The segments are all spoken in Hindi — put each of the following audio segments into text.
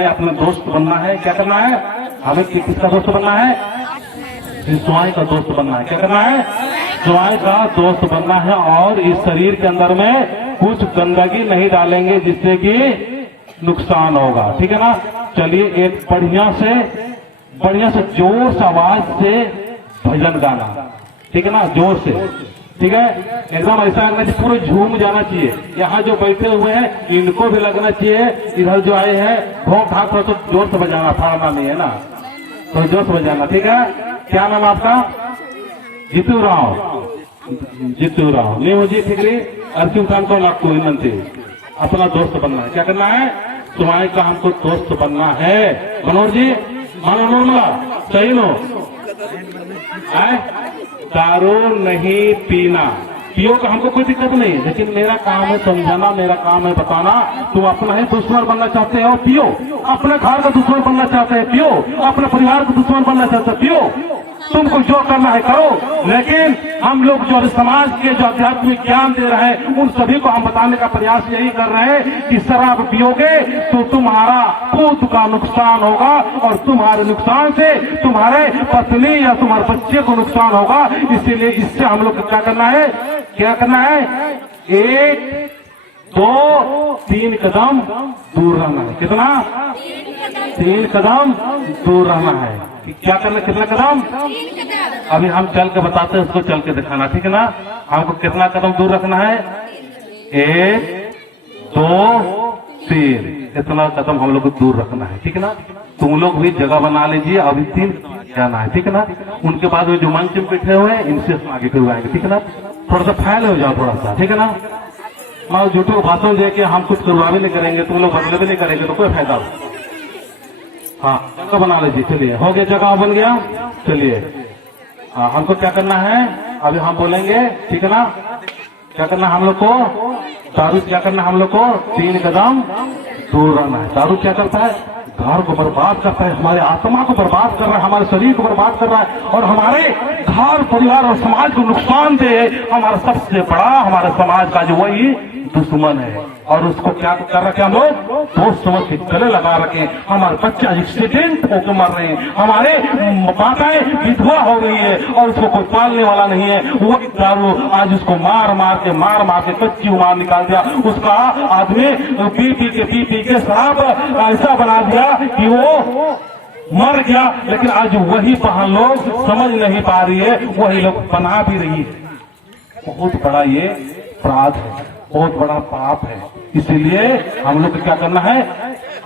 हमें अपना दोस्त बनना है। क्या करना है? हमें किसका दोस्त बनना है? स्वास्थ्य का दोस्त बनना है। क्या करना है? स्वास्थ्य का दोस्त बनना है। और इस शरीर के अंदर में कुछ गंदगी नहीं डालेंगे जिससे कि नुकसान होगा। ठीक है ना? चलिए एक बढ़िया से जोर से आवाज से भजन गाना। ठीक है ना? जोर से। ठीक है? एकदम ऐसा लगना चाहिए, पूरे झूम जाना चाहिए। यहाँ जो बैठे हुए हैं इनको भी लगना चाहिए, इधर जो आए हैं भोंक ठाक तो जोर से बजाना, फाड़ना नहीं है ना, तो जोर से बजाना। ठीक है? क्या नाम आपका? जीतू राव नहीं जी। ठीक है? अर्जुन खान को आपको विनंती, अपना दोस्त बनना है। क्या करना है? तुम्हारे का हमको दोस्त बनना है। मनोहर जी, मानो नोर्मला सही नो है, दारू नहीं पीना, पियो का हमको कोई दिक्कत नहीं, लेकिन मेरा काम है समझाना, मेरा काम है बताना। तुम अपना ही दुश्मन बनना चाहते हो, पियो। अपने घर का दुश्मन बनना चाहते हैं, पियो। अपने परिवार का दुश्मन बनना चाहते हो, पियो। तुमको जो करना है करो। लेकिन हम लोग जो समाज के जो आध्यात्मिक ज्ञान दे रहे हैं उन सभी को हम बताने का प्रयास यही कर रहे हैं कि शराब पियोगे तो तुम्हारा खुद का नुकसान होगा, और तुम्हारे नुकसान से तुम्हारे पत्नी या तुम्हारे बच्चे को नुकसान होगा। इसीलिए इससे हम लोग को क्या करना है? 1 2 3 कदम दूर रहना है। कितना? 3 कदम दूर रहना है। क्या करना? कितना कदम? अभी हम चल के बताते हैं, उसको चल के दिखाना। ठीक है ना? हमको कितना कदम दूर रखना है? 1 2 3, इतना कदम हम लोग को दूर रखना है। ठीक है ना? तुम लोग भी जगह बना लीजिए, अभी 3 जाना है। ठीक है ना? उनके बाद वो जो मंच में बैठे हुए हैं इनसे आगे क्यों आएंगे। ठीक है ना? थोड़ा सा फैल हो जाओ थोड़ा सा। ठीक है ना? मैं झूठो भाषण दे के हम कुछ करवा भी नहीं करेंगे, तुम लोग बदले भी नहीं करेंगे तो कोई फायदा नहीं। हाँ, जगह बना लीजिए। चलिए, हो गया, जगह बन गया। चलिए, हाँ, हमको क्या करना है अभी हम बोलेंगे। ठीक है ना? क्या करना हम लोग को? दारू क्या करना हम लोग को? 3 कदम दूर रहना है। दारू क्या करता है? घर को बर्बाद करता है, हमारे आत्मा को बर्बाद कर रहा है, हमारे शरीर को बर्बाद कर रहा है, और हमारे घर परिवार और समाज को नुकसान दे। हमारा सबसे बड़ा हमारे समाज का जो वही दुश्मन है, और उसको क्या कर रखे हम लोग? दोस्त समझ के गले लगा रखे। हमारे बच्चे एक्सीडेंट होकर मर रहे हैं, हमारे माताएं विधवा हो रही है और उसको कोई पालने वाला नहीं है। वही दारू आज उसको मार मार के कच्ची उमार निकाल दिया। उसका आदमी पी पी के शराब ऐसा बना दिया कि वो मर गया। लेकिन आज वही बहन लोग समझ नहीं पा रही है, वही लोग बना भी रही है। बहुत बड़ा ये अपराध है, बहुत बड़ा पाप है। इसीलिए हम लोग को क्या करना है?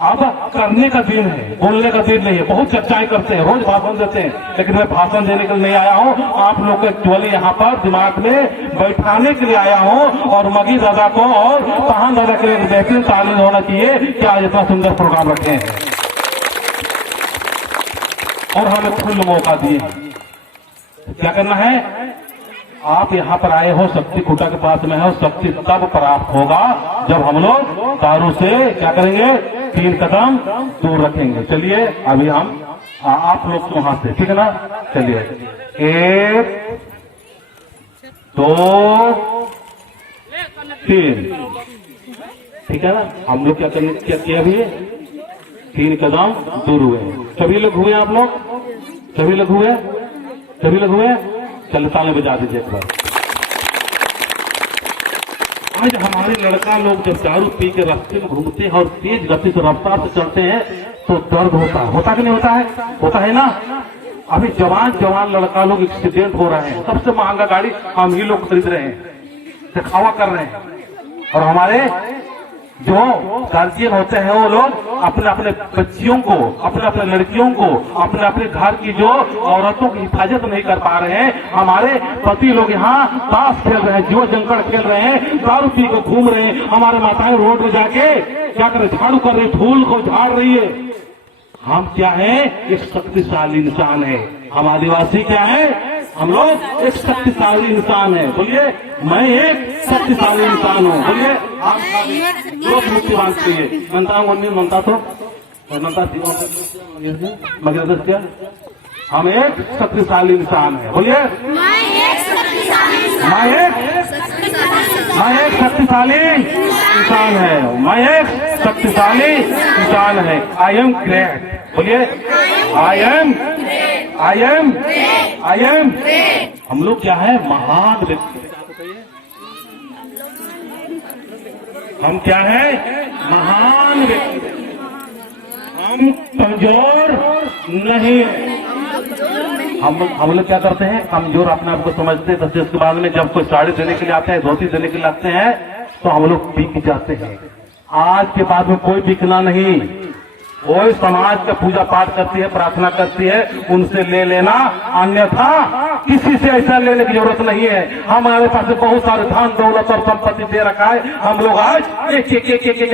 अब करने का दिन है, बोलने का दिन नहीं है। बहुत चर्चाएं करते हैं, रोज भाषण देते हैं, लेकिन मैं भाषण देने के लिए नहीं आया हूँ। आप लोग को एक्चुअली यहाँ पर दिमाग में बैठाने के लिए आया हूँ, और मगी दादा को और पहान दादा के लिए बेहतरीन तालीम होना चाहिए कि आज इतना सुंदर प्रोग्राम रखे हैं और हमें खुल मौका दिए। क्या करना है? आप यहाँ पर आए हो, शक्ति खूटा के पास में हो। शक्ति तब प्राप्त होगा जब हम लोग दारू से क्या करेंगे? 3 कदम दूर रखेंगे। चलिए, अभी हम आप लोग तो वहां से, ठीक है ना? चलिए, 1 2 3, ठीक है ना? हम लोग क्या करने क्या किया अभी? 3 कदम दूर हुए। सभी लोग हुए? आप लोग सभी लोग हुए? सभी लोग हुए? चलो ताली बजा दीजिए एक बार। आज हमारे लड़का लोग जब दारू पी के रास्ते में घूमते हैं और तेज गति से रफ्तार से चलते हैं तो दर्द होता कि नहीं होता है? होता है ना? अभी जवान लड़का लोग एक्सीडेंट हो रहे हैं, सबसे महंगा गाड़ी हम ही लोग खरीद रहे हैं, दिखावा कर रहे हैं, और हमारे जो गार्जियन होते हैं वो लोग अपने अपने बच्चियों को, अपने अपने लड़कियों को, अपने अपने घर की जो औरतों की हिफाजत नहीं कर पा रहे हैं। हमारे पति लोग यहाँ ताश खेल रहे हैं, जुआ जंकड़ खेल रहे हैं, दारू पी को घूम रहे हैं। हमारे माताएं रोड में जाके क्या कर रहे? झाड़ू कर रही, धूल को झाड़ रही है। हम क्या है? एक शक्तिशाली इंसान है। हम आदिवासी क्या है? हम लोग एक शक्तिशाली इंसान है। बोलिए, मैं एक शक्तिशाली इंसान हूँ। बोलिए, आप लोग मुक्ति मांगते हैं। मनता मनता तो मनता क्या? हम एक शक्तिशाली इंसान है। बोलिए, मैं एक शक्तिशाली इंसान है। मैं एक शक्तिशाली किसान है। आई एम ग्रेट, बोलिए आई एम। हम लोग क्या है, महान व्यक्ति। हम क्या है, महान व्यक्ति। हम कमजोर नहीं है। हम लोग क्या करते हैं, कमजोर अपने आप को समझते हैं। 10 दिन के बाद में जब कोई साड़ी देने के लिए आते हैं, धोती देने के लिए आते हैं, तो हम लोग बिक जाते हैं। आज के बाद में कोई बिकना नहीं। कोई समाज का पूजा पाठ करती है, प्रार्थना करती है, उनसे ले लेना, अन्यथा किसी से ऐसा लेने की जरूरत नहीं है। हमारे पास बहुत सारे धन दौलत और संपत्ति दे रखा है। हम लोग आज एक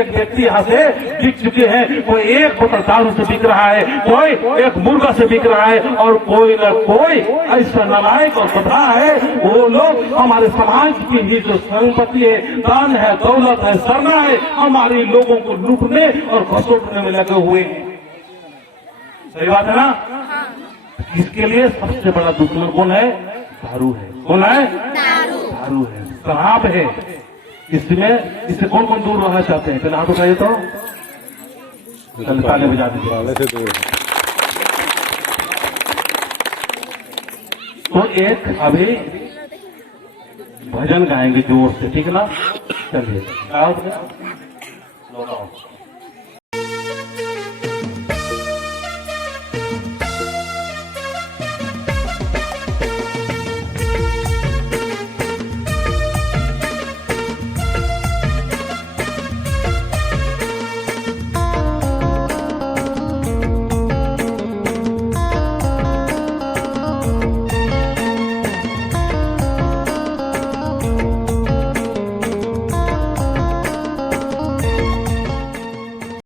व्यक्ति यहाँ से बिक चुके हैं। कोई एक बोतल दारू से बिक रहा है, कोई एक मुर्गा से बिक रहा है, और कोई न कोई ऐसा नालायक और गधा है। वो लोग हमारे समाज की ही जो संपत्ति है, धन है, दौलत है, सरना है, हमारे लोगों को लूटने और घसोटने में लगे हुए। सही बात है ना? इसके लिए सबसे बड़ा दुश्मन कौन है? दारू है। कौन है? दारू है, शराब है। इससे कौन कौन दूर रहना चाहते हैं? पहले हाथ उठाइए तो ताली बजा दीजिए। तो एक अभी भजन गाएंगे जोर से, ठीक है ना? चलिए।